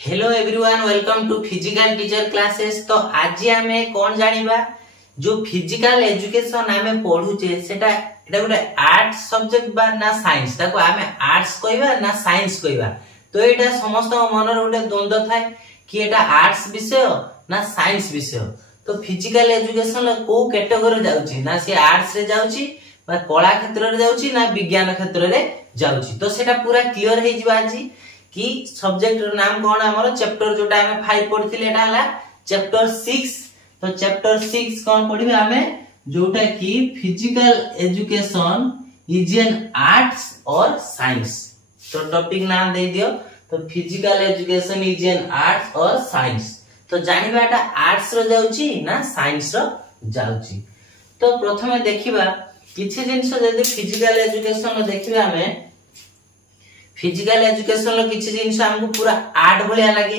Hello everyone, welcome to physical teacher classes. तो आज आमे कौन जानिबा जो फिजिकल एजुकेशन आमे पढुचे सेटा एटा गोटे आर्ट सब्जेक्ट बा ना साइंस, ताको आमे आर्ट्स कहबा ना साइंस कहबा। तो एटा समस्त मन रे गोटे द्वंद्व थाए कि एटा आर्ट्स विषय ना साइंस विषय। तो फिजिकल एजुकेशन को कैटेगरी जाउची ना से आर्ट्स रे जाउची बा कला क्षेत्र रे जाउची ना विज्ञान क्षेत्र रे जाउची। तो सेटा पूरा क्लियर हे जिबा आजी कि सब्जेक्ट नाम कौन हमर चैप्टर जोटा हमें 5 पढ़थिले एटा हला चैप्टर 6। तो चैप्टर 6 कौन पढ़िबे हमें जोटा कि physical education is N arts और साइंस। तो टॉपिक नाम दे दियो। तो physical education is N arts और साइंस। तो जानिबा एटा आर्ट्स रो जाउची ना साइंस रो जाउची। तो प्रथमे देखिबा किछि जिंस जदि फिजिकल एजुकेशन रो देखिबा हमें फिजिकल एजुकेशन लो किछि जिंस हमको पूरा आर्ट भलिया लागे।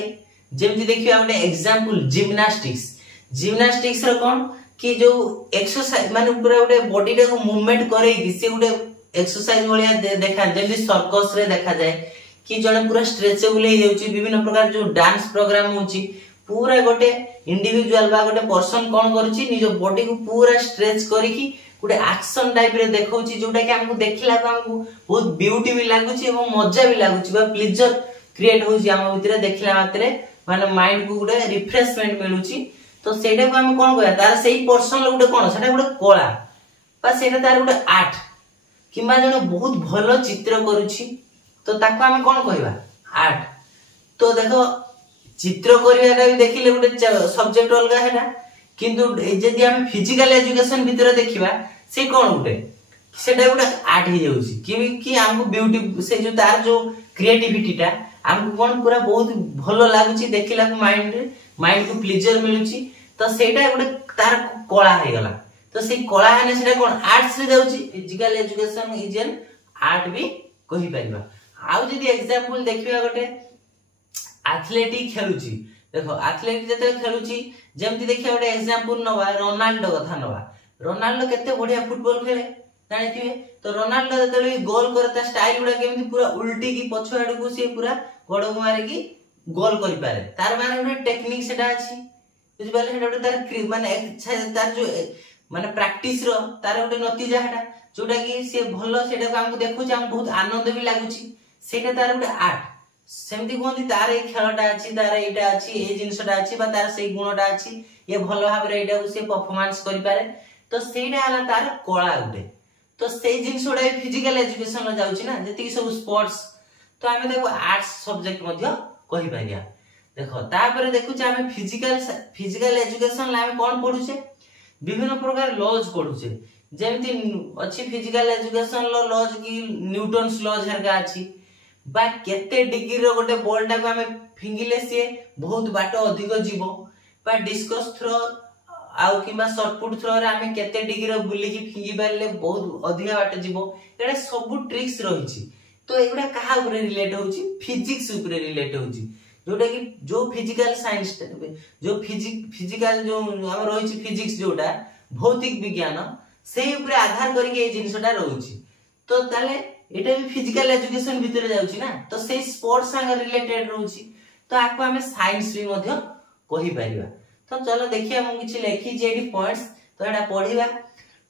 जेमति देखियो हमने एग्जांपल जिम्नास्टिक्स रो कोन कि जो एक्सरसाइज माने पूरा गोटे बॉडी को मूवमेंट करे कि से गोटे एक्सरसाइज भलिया देखा जेमति सर्कस रे देखा जाए कि जने पूरा स्ट्रेचेबल हे जाउची। विभिन्न प्रकार जो डांस प्रोग्राम होची पूरा गोटे इंडिविजुअल बा गोटे पर्सन कोन करूची निजो बॉडी को पूरा स्ट्रेच करिकी गोटे एक्शन टाइप रे देखौची, जोटा कि हमको देखिला हमको बहुत ब्यूटी भी लागुची एवं मजा भी लागुची बा प्लेजर क्रिएट होची हम भीतर देखिला मात्रे माने माइंड को गोटे रिफ्रेशमेंट मिलुची। तो सेटा को हम कोन कहया तार सेही पर्सन गोटे कोन सेटा गोटे कला बा सेटा तार गोटे आर्ट किबा जने बहुत भलो चित्र करूची तो ताको हम कोन कहबा आर्ट। तो देखो चित्र करियाटा भी देखिले गोटे सब्जेक्ट अलगा हेला, किंतु जदि हम फिजिकल एजुकेशन भीतर देखिबा से कोन गोटे सेटा गोटे आर्ट हे जाउची कि हमको ब्यूटी से जो तार जो क्रिएटिविटीटा हमको कोन पूरा बहुत भलो लागुची देखिला को माइंड को प्लेजर मिलुची। तो सेटा गोटे तार कला हे गला। तो से कला हेने सेटा कोन आर्ट्स रे जाउची। Physical education is an art भी कहि परिबा। आउ जदि एग्जांपल देखिबा गोटे एथलेटिक खेलुची, देखो एथलेटिक जते खेलुची जेमति देखिया गोटे एग्जांपल नवा रोनाल्डो कथा नवा। रोनाल्डो केते बढ़िया फुटबॉल खेले जानिथिबे। तो रोनाल्डो जते गोल करता स्टाइल गुडा केमति पूरा उल्टी की पछ आड़ को से पूरा गोड़ मारे की गोल करि पारे। तार माने गोटे टेक्निक सेटा अछि बुझि पाले। सेटा गोटे तार माने तार जो माने प्रैक्टिस रो तार गोटे नतीजा हेटा जोटा कि से भलो सेटा को हमको देखु हम बहुत आनंद भी लागुची। सेटा तार गोटे आर्ट सेमति कोंती तार ए खेलटा अछि तार एटा अछि ए जिंसटा अछि बा तार सेही गुणटा अछि ये भलो भाबरे एटा को से परफॉर्मेंस करि पारे। तो सेटा हला तार कला गुटे। तो सेही जिंसोडा फिजिकल एजुकेशन ला जाउची ना जति सब स्पोर्ट्स। तो हमें देखो आर्ट्स सब्जेक्ट मध्य कहि पारिया। देखो तापर देखु जे हमें फिजिकल एजुकेशन ला हमें कोन पढुचे विभिन्न प्रकार लॉज पढुचे। जेमति अछि फिजिकल एजुकेशन लॉज की न्यूटन्स लॉज हरगा अछि बा केते डिग्री रो गोटे बॉल टा को हमें फिंगिले से बहुत बाटो अधिक जीवो बा डिस्कस थ्रो आउ किबा शॉट पुट थ्रो रे हमें केते डिग्री रो बुली की फिंगी बारले बहुत अधिक बाटो जीवो। एटा सब ट्रिक्स रहिछि। तो एगुडा कहा ऊपर रिलेट होछि फिजिक्स ऊपर रिलेट होछि जोटा कि जो फिजिकल साइंस जो फिजिकल जो हम रहिछि फिजिक्स जोटा भौतिक विज्ञान सेही ऊपर आधार करके ए जिंसटा रहिछि। तो ताले एटा भी फिजिकल एजुकेशन भीतर जाउची ना। तो से स्पोर्ट्स संग रिलेटेड रहउची। तो आको हमें साइंस भी मध्य कहि परिबा। तो चलो देखिए हम किछि लेखि जेडी पॉइंट्स। तो एटा पढिबा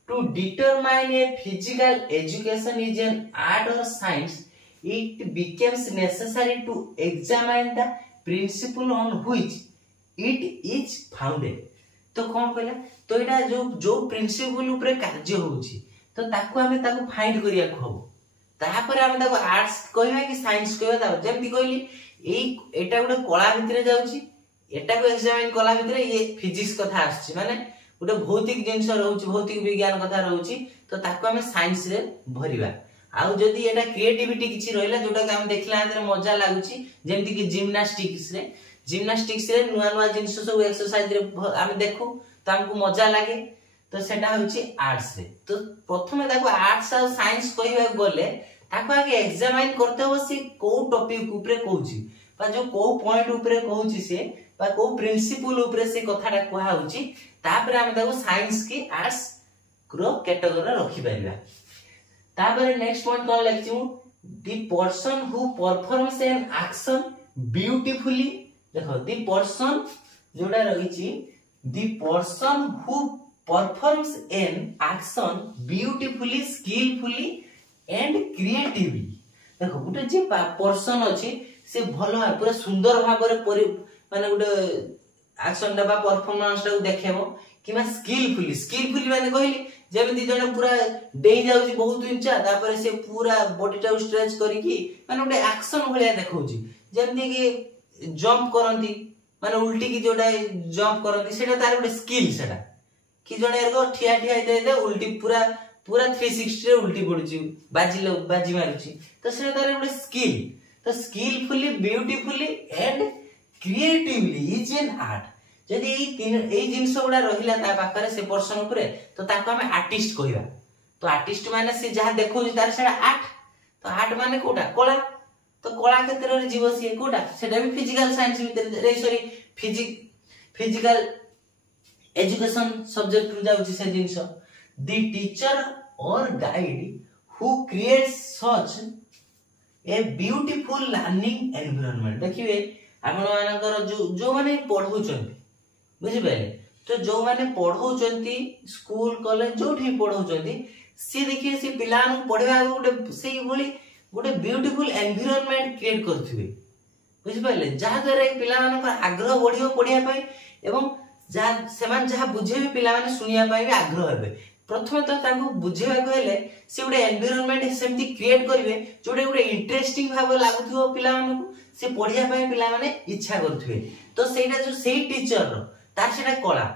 to determine a physical education is an art और science it becomes necessary to examine the principle on which it is founded. तो कोन कहला तो एटा जो प्रिंसिपल ऊपर कार्य होउची तो ताको हमें ताको फाइंड करिया को तापर हम ताको आर्ट्स कहबा कि साइंस कहबा। तापर जेमति कहली एटा गोटे कला भितरे जाउची एटा को एग्जामिन कला भितरे ये फिजिक्स कथा आछी माने गोटे भौतिक जिंस रहउची भौतिक विज्ञान कथा रहउची। तो ताको हम साइंस रे भरिबा। आउ जदी एटा क्रिएटिविटी किछि रहला जोटा कि हम देखला अंदर मजा लागुची जेमति कि जिम्नास्टिक्स रे नुवा नुवा जिंस सब एक्सरसाइज रे हम देखु त हमको मजा लागे। तो सेटा होची आर्ट्स रे। तो प्रथमे ताको आर्ट्स और साइंस कहबा गले ताको आगे एग्जामिन करते हो से को टॉपिक ऊपर कहूची बा जो को पॉइंट ऊपर कहूची से बा को प्रिंसिपल ऊपर से कथाटा कहा होची तापर हम ताको साइंस की आर्ट्स रो कैटेगरी रखि परिबा। तापर नेक्स्ट पॉइंट कोन लिखिउ the person who performs an action beautifully देखो दी पर्सन जोड़ा रही the person who performs an action beautifully skillfully and creatively देखो गोटे जे पर्सन अछि से भलो पूरा सुंदर भाबरे माने गोटे एक्शन डा परफॉर्मेंस टा देखेबो किमा स्किलफुली माने कहली जेमिति जने पूरा डेई जाउची बहुत ऊंचा तापर से पूरा बॉडी टा स्ट्रेच करिकी माने गोटे एक्शन भलिया देखौची जेमिति कि जंप करंती माने उल्टी की जोटा जंप करंती सेटा तार गोटे स्किल सेटा कि जने एरगो ठिया दे उल्टी पूरा 360 रे उल्टी पडुची बाजी मारुची तो सेटा तार गोटे स्किल तो skilfully beautifully and creatively is an art जदि एई जिंस गुडा रहिला ता पाखरे से पर्सन उपरे तो ताको हमें आर्टिस्ट कहिबा तो आर्टिस्ट माने से जहा देखौ तार सेटा आर्ट तो आर्ट माने कोटा कला तो कला क्षेत्र रे जीव से कोटा सेटा भी फिजिकल साइंस रे सॉरी फिजिकल एजुकेशन सब्जेक्ट रु जाउची से जिंस द टीचर और guide who creates such a beautiful learning environment देखिए आपण मानकर जो माने पढौचंती बुझि पाले तो जो माने पढौचंती स्कूल कॉलेज जोठी पढौचंती से देखिए से पिलान पढेबा गोटे सेही बोली गोटे ब्यूटीफुल एनवायरनमेंट क्रिएट करथिबे बुझि पाले जहा द्वारा पिला मानकर आग्रह बढ़ियो पढिया पई एवं जहा सेमान जहा बुझेबे पिला माने सुनिया पई भी आग्रह हेबे प्रथम तो तांको बुझेबा कहले से गोटे एनवायरनमेंट सेमती क्रिएट करिवे जोडे गोटे इंटरेस्टिंग भाव लागुथिबो पिला मानकु से पढिया पई पिला माने इच्छा करथिबे तो सेटा जो सेही टीचर रो तार सेटा कला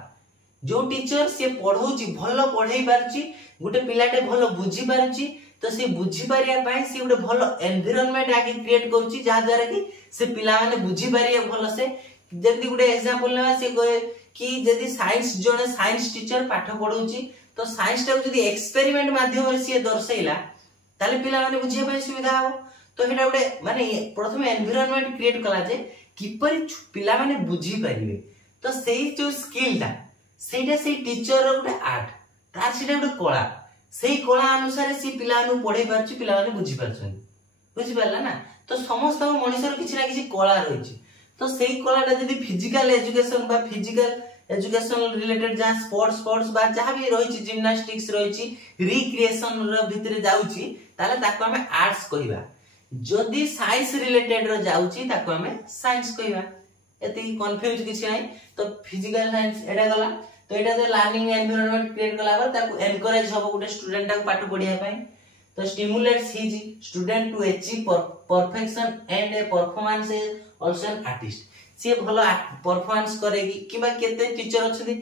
जो टीचर से पढौची भलो पढाई पारुची गोटे पिलाटे भलो बुझी पारुची तो से बुझी पारिया पई से गोटे भलो एनवायरनमेंट आगे क्रिएट करूची जहा द्वारा कि से पिला माने बुझी पारिया भलो से जल्दी गोटे एग्जांपल लेवा से कहे कि यदि साइंस जने साइंस टीचर पाठ पढौची तो साइंस टा जदि एक्सपेरिमेंट माध्यम रे से दर्शाइला ताले पिला माने बुझिया पई सुविधा हो तो हेटा गोटे माने प्रथम एनवायरनमेंट क्रिएट कला जे किपरि पिला माने बुझी पारिबे तो सेही जो स्किल ता सेटा से टीचर रो गोटे आर्ट तार सेटा गोटे कला सेही कला अनुसार से पिला नु पढै पारछि पिला माने बुझी पारछन बुझी पारला ना तो समस्त मनुष्यर किछि ना किछि कला रहिछि तो सेही कलाटा जदि फिजिकल एजुकेशन बा फिजिकल एजुकेशन रिलेटेड जहाँ स्पोर्ट्स बा जहाँ भी रही जिम्नास्टिक्स रही रिक्रिएशन भितर जाउची ताले ताको हमें आर्ट्स कहिबा जदि साइंस रिलेटेड रो जाउची ताको हमें साइंस कहिबा एति कंफ्यूज किछि नै तो फिजिकल साइंस एडा गला तो एटा तो लर्निंग एनवायरनमेंट क्रिएट कला पर ताको एनकरेज होबो गुटे स्टूडेंट ताको पाठ पढिया पई तो stimulates his student to achieve perfection and a performance is also an artist से भलो परफॉर्मेंस करेगी किबा केते टीचर अछि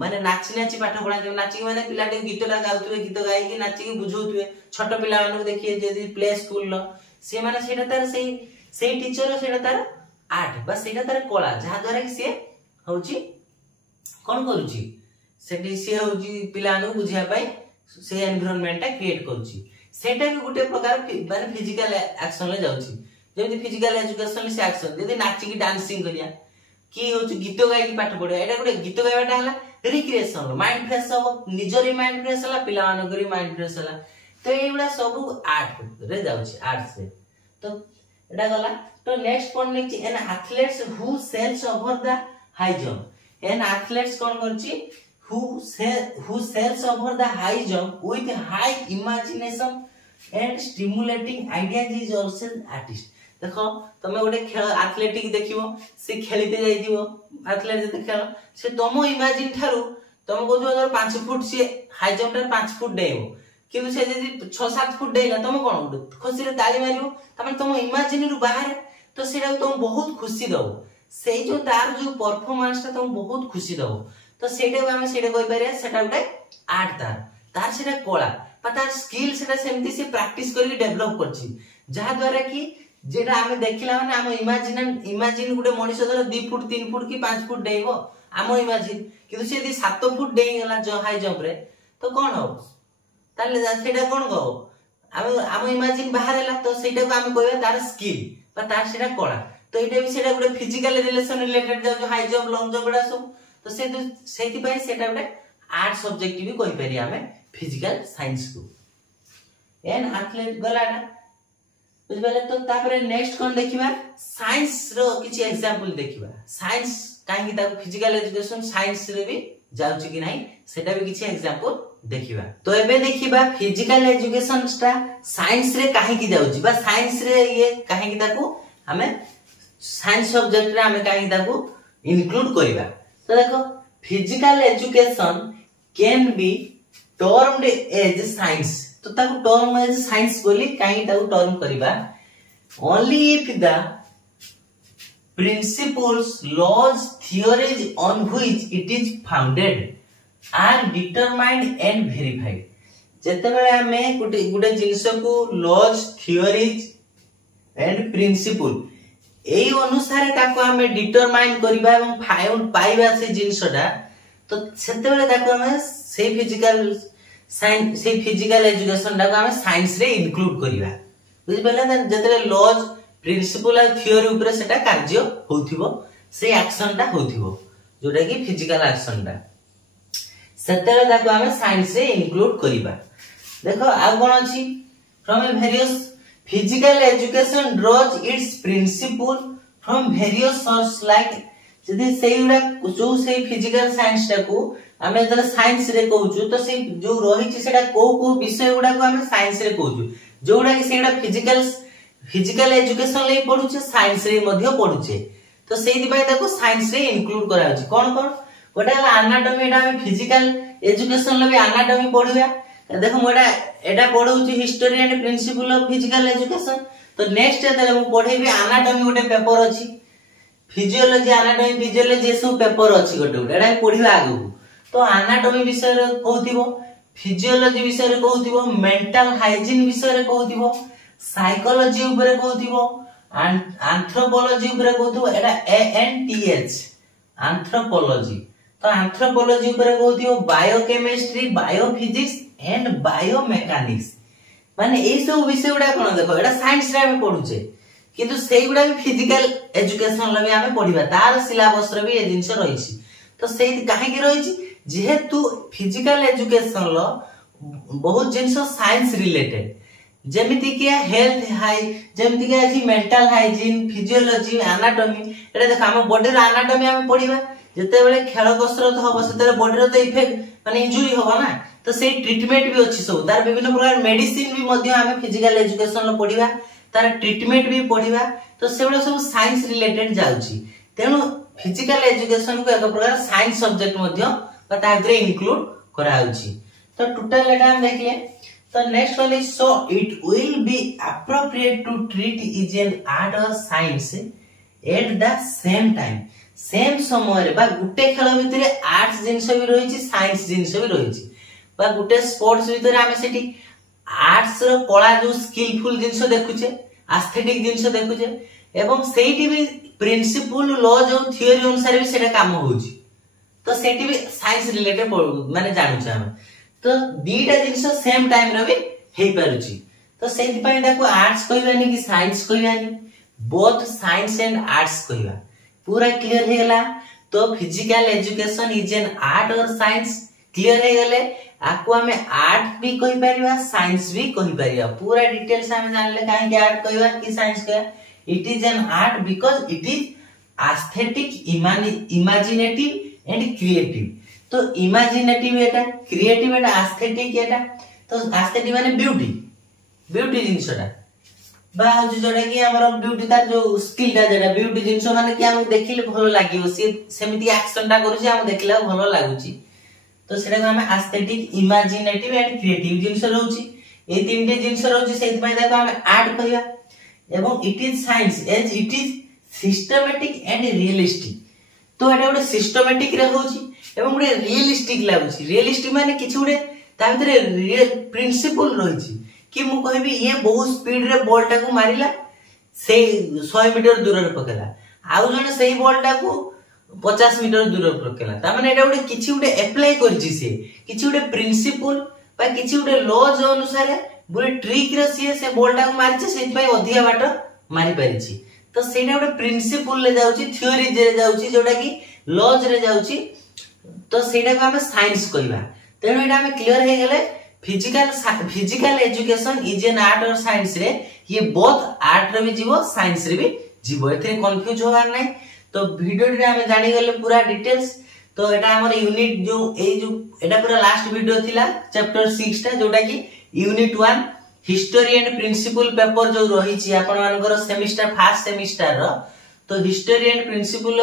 माने नाची पाठ पढा नाची माने पिलाटे गीतटा गाउतबे गीत गाई कि नाची कि बुझौतबे छोट पिला माने देखिए जदी प्ले स्कूल लो से माने सेटा तार सेही टीचर सेटा तार आर्ट बा सेटा तार कला जहा द्वारा कि से होची कोन करूची सेठी से होची पिला नु बुझिया पई से एनवायरनमेंट क्रिएट करूची सेटा भी गुटे प्रकार माने फिजिकल एक्शन ले जाउची जेमि फिजिकल एजुकेशन से एक्शन यदि नाची की डांसिंग करिया कि होची गीत गाई की पाठ पढिया एटा गुटे गीत गायबाटा हला रिक्रिएशन माइंड फ्रेश हो निजरी माइंड फ्रेश हला पिला मान करी माइंड फ्रेश हला तो एगुडा सब आर्ट रे जाउची आर्ट से तो एटा गला तो next point next an athletes who sails over the high jump an athletes कोन करची who sails over the high jump with high imagination and stimulating ideas is also an artist देखो तमे गोटे खेल एथलेटिक देखिबो से खेलिते जाइदिबो एथलेट जते खेल से तमो इमेजिन थारु तमे को जो 5 फुट से हाई जंप रे 5 फुट डेइबो किंतु से जदी 6-7 फुट डेइला तमे कोन गुड खुशी रे ताली मारिबो तमे तमो इमेजिन रु बाहर तो सेटा तुम बहुत खुशी दबो सेई जो तार जो परफॉर्मेंस ता तुम बहुत खुशी दबो तो सेटा हम सेटा कहि पारे सेटा गोटे आर्ट तार सेटा कला पा तार स्किल सेटा सेमती से प्रैक्टिस करी डेवलप करछि जहा द्वारा कि जेटा हमें देखिला माने हम इमेजिन गुटे मनुष्य धर 2 फुट 3 फुट कि 5 फुट डेइबो हम इमेजिन किंतु से यदि 7 फुट डेइ गला जो हाई जंप रे तो कोन हो ताले सेटा कोन गो हम इमेजिन बाहर हला तो सेटा को हम कहबा तार स्किल पा तार सेटा कला तो एटा भी सेटा गुटे फिजिकल रिलेशन रिलेटेड जो हाई जंप लॉन्ग जंप एटा सब तो सेति पय सेटा गुटे आर्ट सब्जेक्ट भी कहि पारि हमें फिजिकल साइंस को एन एथलीट गलाडा बुझिपाले। तो तापर नेक्स्ट कोन देखिबा साइंस रो किछि एग्जांपल देखिबा। साइंस काहे कि फिजिकल एजुकेशन साइंस रे भी जाउछि कि नाही सेटा भी किछि एग्जांपल देखिबा। तो एबे देखिबा फिजिकल एजुकेशन टा साइंस रे काहे कि जाउछि बा साइंस रे ये काहे कि ताकू हमें साइंस सब्जेक्ट रे हमें काहे कि ताकू इंक्लूड करिबा। तो देखो physical education can be termed as science. तो ताकू टर्म एज साइंस बोली काहे ताकू टर्म करिबा only if the principles, laws, theories on which it is founded are determined and verified। जेतेबेले हमें गुटे जिंस को laws, theories and principle एई अनुसार ताको हमें डिटरमाइन करिबा एवं फाउंड पाइबा से जिंसटा तो सेतेबेले ताको हमें से फिजिकल साइंस से फिजिकल एजुकेशन ताको हमें साइंस रे इंक्लूड करिबा। बुझि पले जेतेबेले लॉज प्रिंसिपल और थ्योरी ऊपर सेटा कार्य होथिबो से एक्शन टा होथिबो जोटा कि फिजिकल एक्शन टा सेतेले ताको हमें साइंस रे इंक्लूड करिबा। देखो आ कोन अछि from a various physical education draws its principle from various source like जदी सेइडा जो से फिजिकल साइंस टा को हमें जले साइंस रे कहूछु तो से जो रही छि सेटा को विषय गुडा को हमें साइंस रे कहूछु जोडा कि सेडा फिजिकल एजुकेशन ले पढुचे साइंस रे मध्ये पढुचे। तो सेहि दिबा ताको साइंस रे इंक्लूड करा छि कोन कोन गोटा एनाटॉमी एटा हम फिजिकल एजुकेशन ले भी एनाटॉमी पढिबा। देखो मोडा एटा पढौछि history and principle of physical education. तो नेक्स्ट एतले हम पढेबी एनाटॉमी गोटे पेपर अछि फिजियोलॉजी एनाटॉमी फिजियोलॉजी सब पेपर अछि गोटे गोटे एटा पढिबा आगु। तो एनाटॉमी विषय रे कहउथिबो फिजियोलॉजी विषय रे कहउथिबो मेंटल हाइजीन विषय रे कहउथिबो साइकोलॉजी ऊपर कहउथिबो एंथ्रोपोलॉजी ऊपर कहउथिबो एटा ANTH एंथ्रोपोलॉजी। तो एंथ्रोपोलॉजी ऊपर कहउथिबो बायोकेमिस्ट्री बायोफिजिक्स एंड बायोमेकानिक्स माने ए सब विषय गुडा कोन देखो एटा साइंस रे हम पढुचे किंतु सेई गुडा भी फिजिकल एजुकेशन ले भी हम पढिबा तार सिलेबस रे भी ए जिंस रहिछि। तो सेई काहे कि रहिछि जेहेतु फिजिकल एजुकेशन लो बहुत जिंस साइंस रिलेटेड जेमिति कि हेल्थ हाई जेमिति कि अछि मेंटल हाइजीन फिजियोलॉजी एनाटॉमी एटा देख हम बॉडी रो एनाटॉमी हम पढिबा जते बेले खेल कसरत होबो सेते बॉडी रो तो इफेक्ट माने इंजुरी होबो ना। तो से ट्रीटमेंट भी अछि सब तार विभिन्न प्रकार मेडिसिन भी मध्ये हम फिजिकल एजुकेशन लो पढिबा तार ट्रीटमेंट भी पढिबा। तो सेबो सब साइंस रिलेटेड जाउची तेनु फिजिकल एजुकेशन को एक प्रकार साइंस सब्जेक्ट मध्ये ताग्रे इंक्लूड कराउची। तो टोटल एटा हम देखले। तो next one is so it will be appropriate to treat is an art और science at the same time same समय रे बा गुटे खेल भितरे आर्ट्स जिंस भी रहिछि साइंस जिंस भी रहिछि बा गुटे स्पोर्ट्स भितरे आमे सेठी आर्ट्स रो कला जो स्किलफुल जिंस देखुचे एस्थेटिक जिंस देखुचे एवं सेठी भी प्रिंसिपल लॉ जो थ्योरी अनुसार भी सेटा काम होउछि। तो सेठी भी साइंस रिलेटेड माने जानु छ हम। तो दीटा जिंस सेम टाइम रे भी हेई पारुछि। तो सेति पय ताको आर्ट्स कहबानी कि साइंस कहबानी बोथ साइंस एंड आर्ट्स कहबा पूरा क्लियर हे गेला। तो physical education is an art और साइंस क्लियर हे गेले आको हमें आर्ट भी कहि परिबा साइंस भी कहि परिबा पूरा डिटेल्स हम जानले काहे कि आर्ट कहबा कि साइंस कहबा। It is an art because it is aesthetic imaginative and creative. तो इमेजिनेटिव एटा क्रिएटिव एटा एस्थेटिक एटा। तो एस्थेटिक माने ब्यूटी जिंसटा बा जोटा कि हमर ब्यूटी तार जो स्किल ता जेटा ब्यूटी जिंस माने कि हम देखिले भलो लागियो से सेमिति एक्शन ता करू जे हम देखिला भलो लागुची। तो सेटा हम aesthetic imaginative and creative things रहउची ए तीनटे जिंस रहउची सेति पय देखो हम आर्ट कहया एवं it is science as it is systematic and realistic. तो एटा गोटे सिस्टमैटिक रहउची एवं गोटे रियलिस्टिक लागुची। रियलिस्टिक माने किछ गोटे ता भितरे रियल प्रिंसिपल रहिची कि मु कहबी ये बहुत स्पीड रे बॉल टा को मारिला से 100 मीटर दूर रे पकेला आउ जने सेही बॉल टा को 50 मीटर दूर रे पकेला ता माने एटा गोटे किछ गोटे अप्लाई करची से किछ गोटे प्रिंसिपल बा किछ गोटे लॉ जो अनुसार गोटे ट्रिक रे से बॉल टा को मारिছে सेति पय अधिया बाट मारि परिची। तो सेटा गोटे प्रिंसिपल ले जाउची थ्योरी जे जाउची जोटा कि लॉज रे जाउची। तो सेटा को हम साइंस कहबा तेनो एटा हम क्लियर हे गेले physical education is an art और साइंस रे ये बोथ आर्ट रे भी जीवो साइंस रे भी जीवो एथरे कंफ्यूज होवार नै। तो वीडियो रे हम जानि गले पूरा डिटेल्स। तो एटा हमर यूनिट जो एटा पूरा लास्ट वीडियो थिला चैप्टर 6 टा जोटा की unit 1 history and principle paper जो रही छी आपण मानकर सेमिस्टर फर्स्ट सेमिस्टर रो। तो history and principle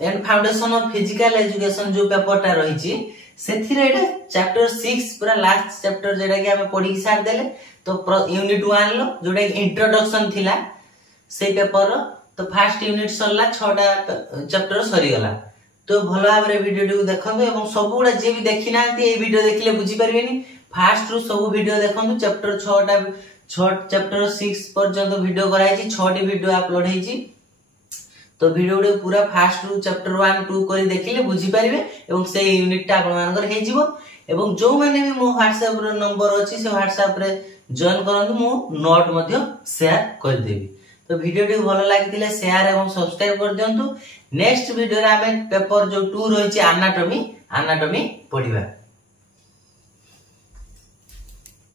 and foundation of physical education जो पेपर टा रही छी सेथिरे एटा चैप्टर 6 पूरा लास्ट चैप्टर जेटा कि हमें पढ़ी सार देले। तो यूनिट 1 लो जोटा कि इंट्रोडक्शन थिला से पेपर रो। तो फर्स्ट यूनिट सरला 6टा चैप्टर सरी गला। तो भलो भाबरे वीडियो टी देखंतु एवं सब गुडा जे भी देखि नांती ए वीडियो देखिले बुझी परबेनी फास्ट रु सब वीडियो देखंतु चैप्टर 6 चैप्टर 6 पर्यंत वीडियो कराई छी 6टी वीडियो अपलोड हेची। तो वीडियो रे पूरा फास्ट रु चैप्टर 1 2 करी देखिले बुझी परिबे एवं से यूनिट टा आपण मानकर हे जिवो। एवं जो माने भी मो WhatsApp रो नंबर अछि से WhatsApp रे जॉइन करंतु मो नोट मध्ये शेयर कर देबी। तो वीडियो टी भलो लागितिले शेयर एवं सब्सक्राइब कर दियंतु। नेक्स्ट वीडियो रे हमें पेपर जो 2 रही छी एनाटॉमी पढिबा।